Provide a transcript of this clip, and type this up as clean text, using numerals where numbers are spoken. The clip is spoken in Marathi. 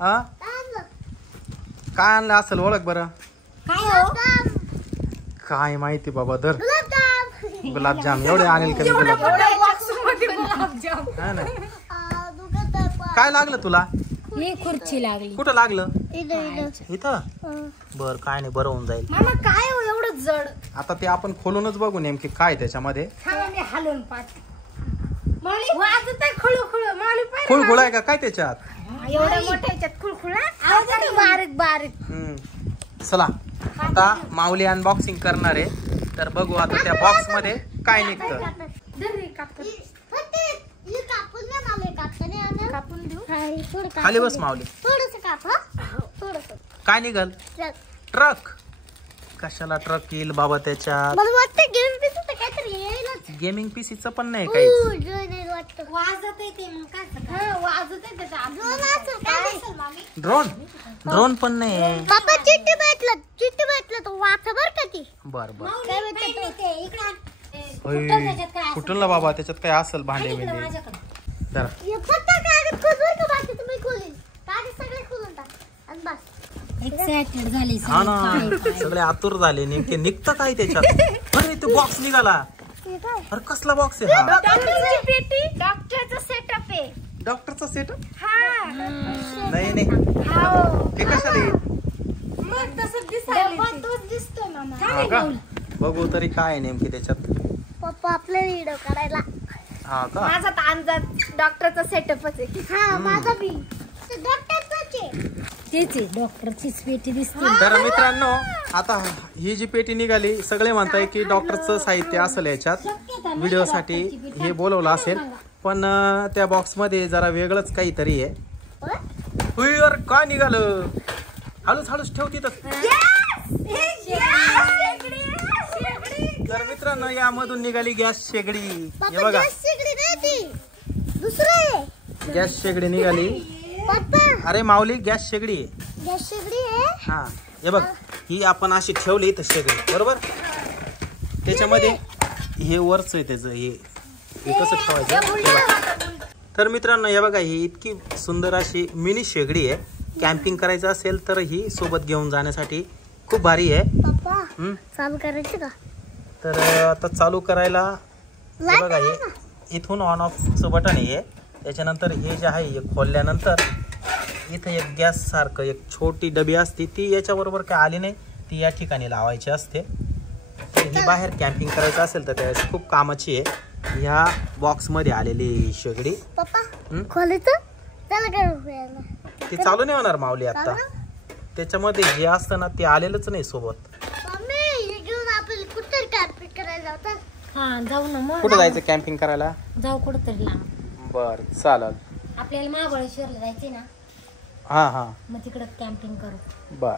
हा काय आणलं असेल ओळख बरं. काय हो? काय माहिती बाबा. धर गुलाबजाम एवढे आणेल कधी गुलाबजाम. हा ना. काय लागलं तुला. ही खुर्ची लागली. कुठं लागलं. इथं बर काय नाही बरं होऊन जाईल. मामा काय हो एवढं जड. आता ते आपण खोलूनच बघू नेमके काय त्याच्यामध्ये. मी हलवून पाहते. वाजत आहे खुळखुळ. खुळखुळ आहे का काय त्याच्यात. एवढ्या मोठ्या ह्याच्यात खुळखुळा बारीक बारीक. चला आता माऊली अनबॉक्सिंग करणार आहे तर बघू आता त्या बॉक्स मध्ये काय निघतं. खाली बस माऊली. काय निघल. ट्रक. कशाला ट्रक येईल बाबा त्याच्यात. गेमिंग पीसीचं पण नाही काही. ड्रोन. ड्रोन पण नाही. बर बर कुठून बाबा त्याच्यात काय असेल भांडे बिंडे. जरा एक्साइटेड झाली. हा ना सगळे आतुर झाले नेमके निघतं काय त्याच्यात. अरे ते बॉक्स निघाला. अरे कसला बॉक्स आहे हा. डॉक्टरचा सेटअप आहे. डॉक्टरचा सेटअप. नाही नाही ते कशाला येईल. दिसतोय मामा. हा का बघू तरी काय नेमके त्याच्यात. पप्पा आपल्याला व्हिडिओ करायला. हा का माझा अंदाज डॉक्टरचा सेटअपच आहे. हा माझा बी डॉक्टरची पेटी दिसते. तर मित्रांनो आता ही जी पेटी निघाली सगळे म्हणताय की डॉक्टरचं साहित्य असेल याच्यात. व्हिडिओ साठी हे बोलवलं असेल पण त्या बॉक्स मध्ये जरा वेगळंच काहीतरी आहे. हुईवर काय निघालं. हळूच हळूच ठेव तिथं. तर मित्रांनो यामधून निघाली गॅस शेगडी. हे बघा गॅस शेगडी निघाली. अरे माऊली गॅस शेगडी आहे. हा हे बघ ही आपण अशी ठेवली तर शेगडी बरोबर. त्याच्यामध्ये हे वरच आहे त्याचं हे कसं ठेवायचं. तर मित्रांनो हे बघा ही इतकी सुंदर अशी मिनी शेगडी आहे. कॅम्पिंग करायचं असेल तर ही सोबत घेऊन जाण्यासाठी खूप भारी आहे. चालू करायचं का. तर आता चालू करायला हे बघा हे इथून ऑन ऑफचं बटन आहे. त्याच्यानंतर हे जे आहे हे खोलल्यानंतर इथं एक गॅस सारखं एक छोटी डबी असते ती याच्याबरोबर काय आली नाही ती या ठिकाणी लावायची असते. ही बाहेर कॅम्पिंग करायचं असेल तर त्यावेळेस खूप कामाची आहे. ह्या बॉक्स मध्ये आलेली शेगडी. ती चालू नाही होणार माऊली आता. त्याच्यामध्ये जे असतं ना ते आलेलंच नाही सोबत. जाऊ ना मग. कुठं जायचं कॅम्पिंग करायला. जाऊ कुठंतरी लांब. बर चालेल. आपल्याला महाबळेश्वरला जायचंय ना. हा हा मग तिकडं कॅम्पिंग करू. बर